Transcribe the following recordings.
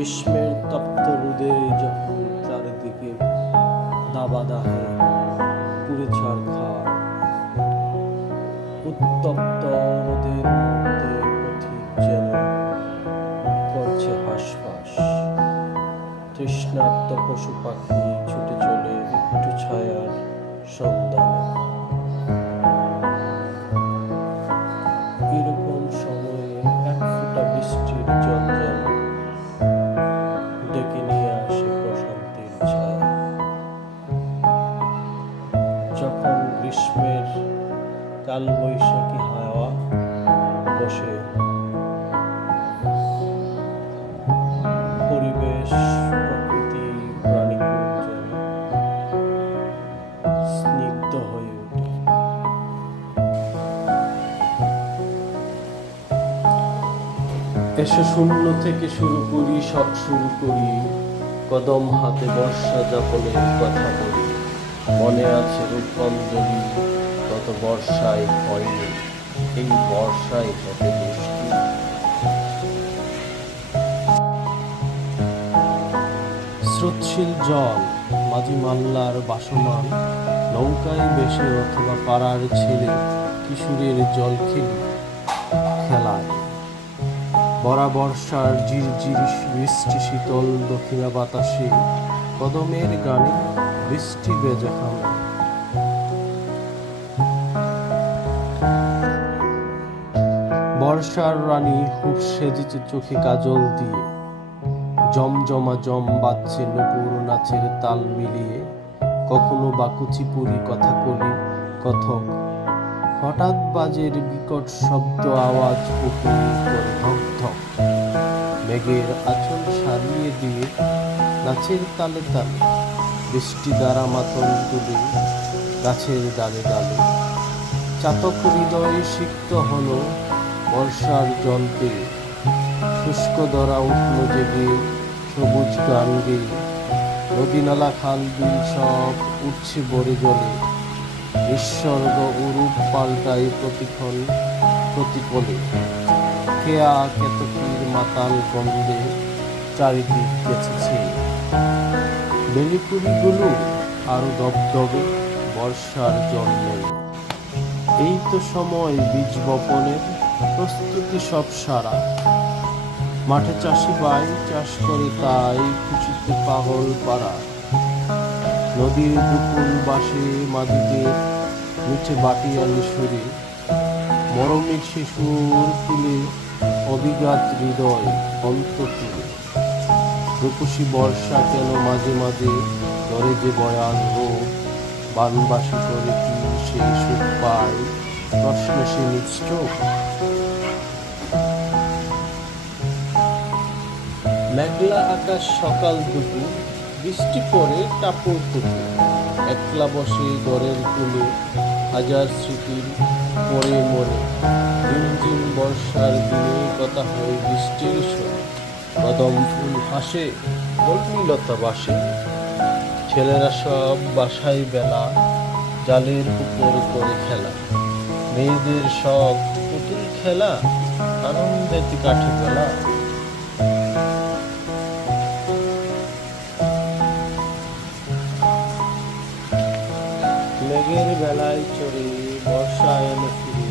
গ্রীষ্মের তপ্ত রোদে যখন চারিদিকে দাবাদাহে পুড়ে ছাড়খাড় উত্তপ্ত রোদের মধ্যে পথিক যেন করছে হাসফাস। তৃষ্ণার্ত পশু পাখি ছুটে চলে একটু ছায়ার সন্ধানে কালবৈশাখী হাওয়া বসে। পরিবেশ, প্রকৃতি যেন স্নিগ্ধ হয়ে ওঠে। এসে শূন্য থেকে শুরু করি, সব শুরু করি। কদম হাতে বর্ষা যাপনের কথা বলি। মনে আছে রূপাঞ্জলি গত বর্ষায় হয়নি এই বর্ষায় হবে বৃষ্টি। স্রোতশীল জল, মাঝি মাল্লার বাসমান নৌকায় বেশি অথবা পাড়ার ছেলে কিশোরের জল খেলি খেলায়। বরা বর্ষার ঝিরঝির বৃষ্টি শীতল দক্ষিণা বাতাসে কদমের গানে বৃষ্টি বেজে খামে বর্ষার রানী খুব সেজেছে চোখে কাজল দিয়ে। জমজমা জম বাজছে নপুর নাচের তাল মিলিয়ে। কখনো বা কুচিপুরি কথা কলি কথক। হঠাৎ বাজের বিকট শব্দ আওয়াজ করে ধক ধক। মেঘের আঁচল সারিয়ে দিয়ে নাচের তালে তালে বৃষ্টি দ্বারা মাতন তুলে গাছের ডালে ডালে। চাতক হৃদয়ে সিক্ত হলো বর্ষার জল পেয়ে শুষ্ক দরা উঠল জেগে, সবুজ গান গেয়ে নদী নালা খাল বিল সব উঠছে বড়ে জলে। নিঃস্বর্গ উরূপ পাল্টায় প্রতিক্ষণ প্রতিপলে কেয়া কেতকীর মাতাল গন্ধে চারিদিক গেছেছে বেলিপুরিগুলো আরও দবদবে বর্ষার জন্ম এই তো সময় বীজ বপনের প্রস্তুতি সব সারা। মাঠে চাষি বাই চাষ করে তাই খুশিতে পাগল পাড়া। নদীর দুকুল বাসে মাদিদের নিচে বাটিয়ালি সুরে। মরমের শিশুর ফুলে অভিঘাত হৃদয় অন্ত তুলে রূপসী বর্ষা কেন মাঝে মাঝে ধরে যে বয়ান রোগ বানবাসী করে কি সেই সুখ পায়? প্রশ্ন সে নিশ্চোখ মেঘলা আকাশ সকাল দুপুর, বৃষ্টি পড়ে টাপুর টুপুর একলা বসে গড়ের কুলে হাজার স্মৃতির পরে মরে রিমঝিম বর্ষার দিনে কথা হয় বৃষ্টির সরে কদম ফুল হাসে কলমিলতা বাসে। ছেলেরা সব বাসায় বেলা, জালের উপর করে খেলা। মেয়েদের সব পুতুল খেলা আনন্দেতে কাঠে বেলা মেঘের বেলায় চড়ে বর্ষা এলো ফিরে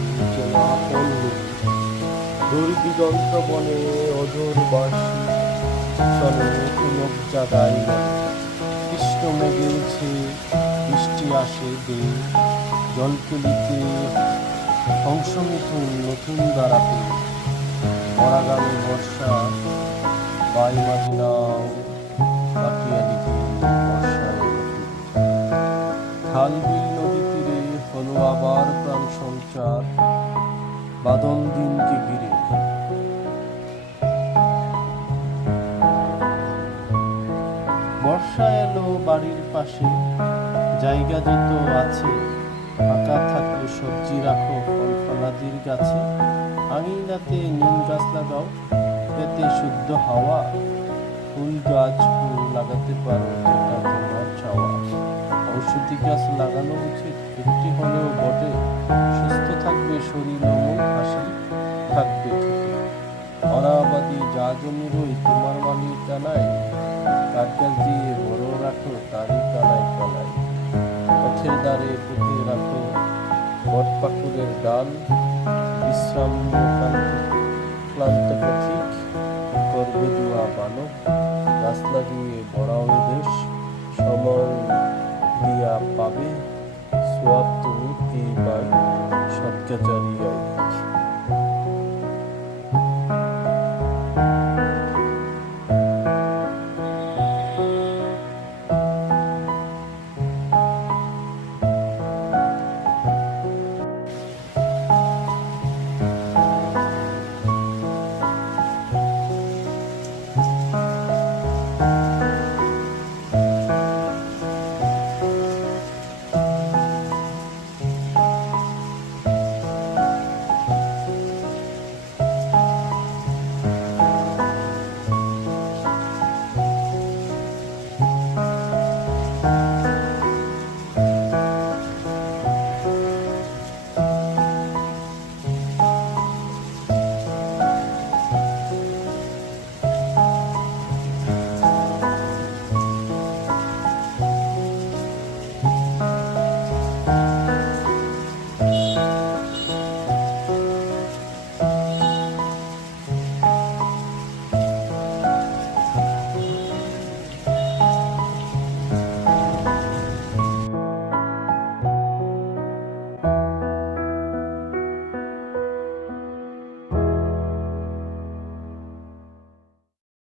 দিগন্ত বনে অজোর বার্ষি চলে জাগাই কৃষ্ণ মেঘেছে বৃষ্টি আসে দে, জলকেলিতে অংশ মিথুন নতুন দাঁড়াতে মরা গানে বর্ষা বাই মাঝি নাও, কাটিয়া দিকে বর্ষা খাল বিল হলো আবার প্রাণ সঞ্চার, বাদল দিনকে ঘিরে। বর্ষা এলো বাড়ির পাশে, জায়গা যত আছে, ফাঁকা থাকলে সবজি রাখো ফল ফলাদির গাছে। আঙিনাতে নিম গাছ লাগাও, এতে শুদ্ধ হাওয়া। ফুল গাছ ফুল লাগাতে পারো যেটা তোমার চাওয়া। ঔষধি গাছ লাগানো উচিত। একটি হলেও বটে। সুস্থ থাকবে শরীর ও মন, হাসি থাকবে অনাবাদী যা জমি রই তোমার মালিকানায় কাজ কাজ দিয়ে বড় রাখো, তারই কানায় কানায়। পথের দ্বারে পুঁতে রাখো, বট পাকুড়ের ডাল, বিশ্রাম ক্লান্ত পথিক করবে দুয়া বালক গাছ লাগিয়ে বড়াও দেশ, সময় দিয়া পাবে সোয়াব তুমি এইবার সৎকাচারিয়ায়